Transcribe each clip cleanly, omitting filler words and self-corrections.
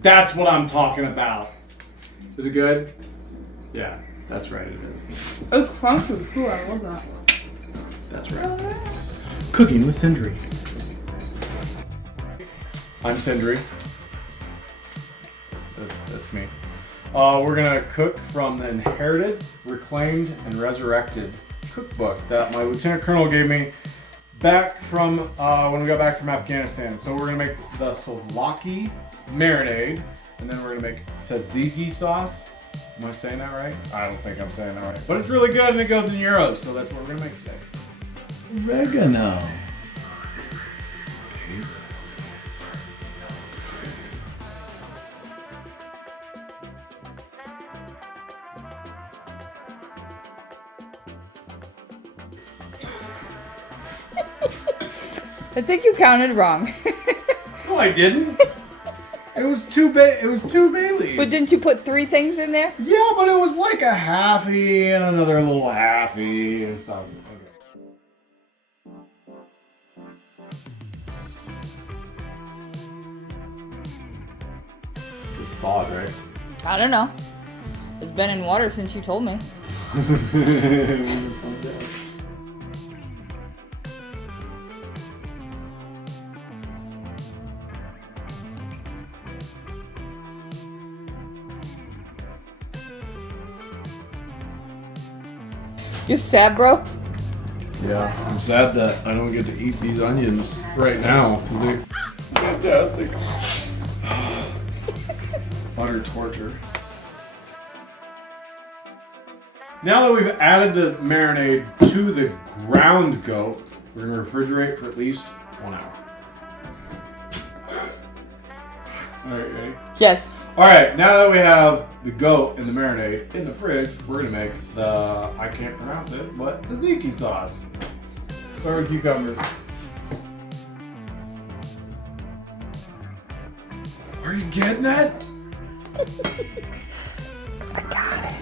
That's what I'm talking about. Is it good? Yeah, that's right, it is. It's crunchy too, I love that. That's right. Cooking with Sindri. I'm Sindri. That's me. We're gonna cook from the Inherited, Reclaimed, and Resurrected cookbook that my Lieutenant Colonel gave me back from when we got back from Afghanistan. So we're gonna make the Souvlaki Marinade, and then we're gonna make tzatziki sauce. Am I saying that right? I don't think I'm saying that right. But it's really good and it goes in Gyros, so that's what we're gonna make today. Oregano. I think you counted wrong. No, I didn't. It was two bay leaves. But didn't you put 3 things in there? Yeah, but it was like a halfie and another little halfie and stuff. Okay. It's thawed, right? I don't know. It's been in water since you told me. You sad, bro? Yeah, I'm sad that I don't get to eat these onions right now because they're fantastic. Utter torture. Now that we've added the marinade to the ground goat, we're going to refrigerate for at least 1 hour. Alright, ready? Yes. Alright, now that we have the goat and the marinade in the fridge, we're going to make the, I can't pronounce it, but tzatziki sauce. Start with cucumbers. Are you getting it? I got it.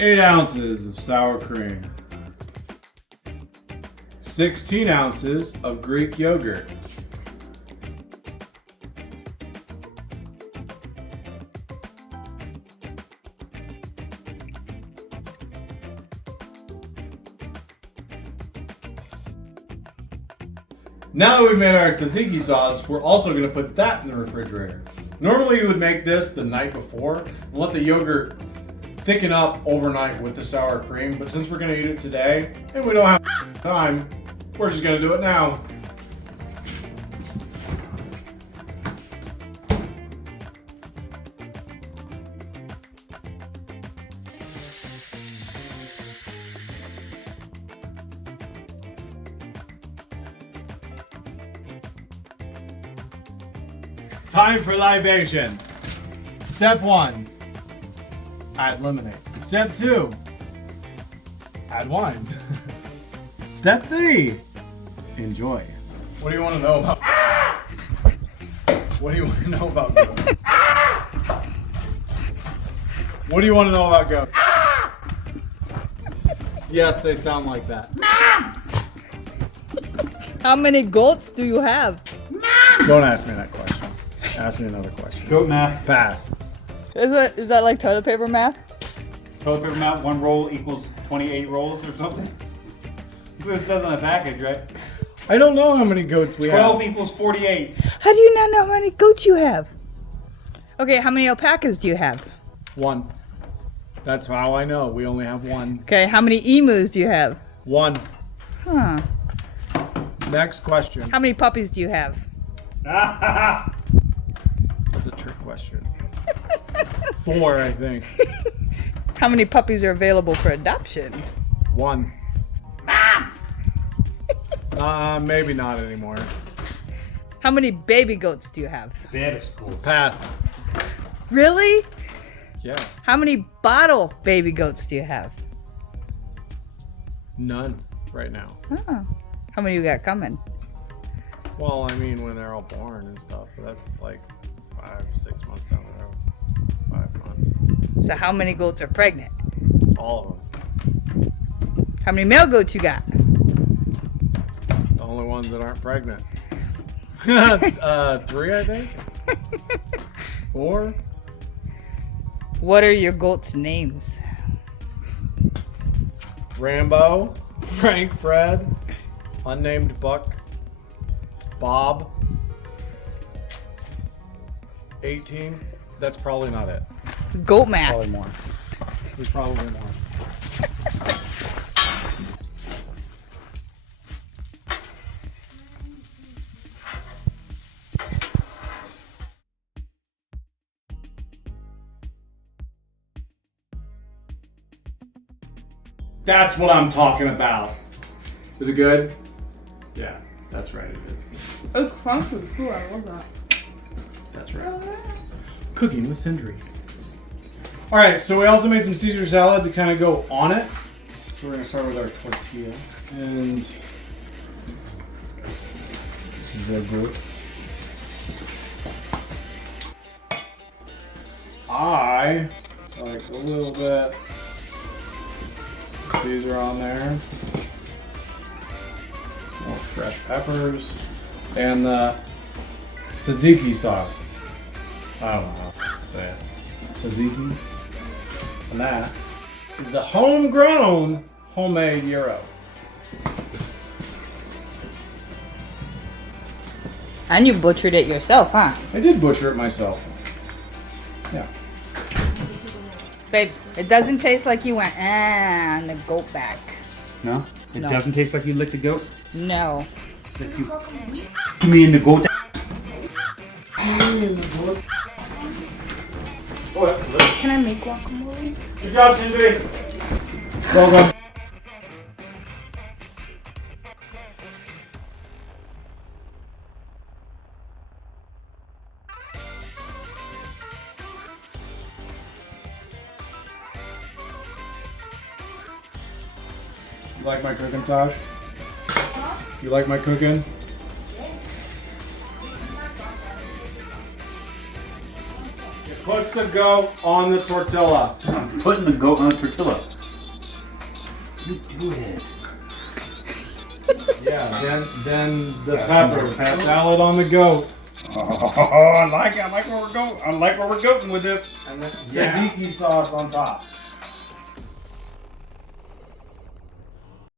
Eight ounces of sour cream. 16 ounces of Greek yogurt. Now that we've made our tzatziki sauce, we're also going to put that in the refrigerator. Normally you would make this the night before and let the yogurt thicken up overnight with the sour cream, but since we're going to eat it today and we don't have time, we're just going to do it now. Time for libation. Step 1, add lemonade. Step 2, add wine. Step 3, enjoy. What do you want to know about? What do you want to know about goats? What do you want to know about goats? Yes, they sound like that. How many goats do you have? Don't ask me that question. Ask me another question. Goat math. Pass. Is that like toilet paper math? Toilet paper math, 1 roll equals 28 rolls or something. That's what it says on the package, right? I don't know how many goats we 12 have. equals 48. How do you not know how many goats you have? Okay, how many alpacas do you have? 1. That's how I know. We only have 1. Okay, how many emus do you have? 1. Huh. Next question. How many puppies do you have? That's a trick question. 4, I think. How many puppies are available for adoption? 1. Maybe not anymore. How many baby goats do you have? That is cool. Pass. Really? Yeah. How many bottle baby goats do you have? None right now. Oh. How many you got coming? Well, I mean, when they're all born and stuff, but that's like 5-6 months down the road. 5 months. So how many goats are pregnant? All of them. How many male goats you got? The only ones that aren't pregnant. 3, I think. 4. What are your goats' names? Rambo, Frank, Fred, unnamed Buck, Bob, 18. That's probably not it. Goat math. Probably more. There's probably more. That's what I'm talking about. Is it good? Yeah, that's right, it is. It's crunchy too. I love that. That's right. Cooking with Sindri. Alright, so we also made some Caesar salad to kind of go on it. So we're going to start with our tortilla. And this is our goat. I like a little bit. These are on there. More fresh peppers. And the tzatziki sauce. I don't know how to say it. Tzatziki. And that is the homegrown, homemade gyro. And you butchered it yourself, huh? I did butcher it myself. Yeah. Babes, it doesn't taste like you went, on the goat back. No? It No. doesn't taste like you licked a goat? No. Like you me in the goat. Can I make guacamole? Good job, Sindri. Welcome. You like my cooking, Saj? You like my cooking? You put the goat on the tortilla. I'm putting the goat on the tortilla. You do it. Yeah, then the peppers. Salad on the goat. Oh, I like it. I like where we're going. I like where we're going with this. And then Yeah. tzatziki sauce on top.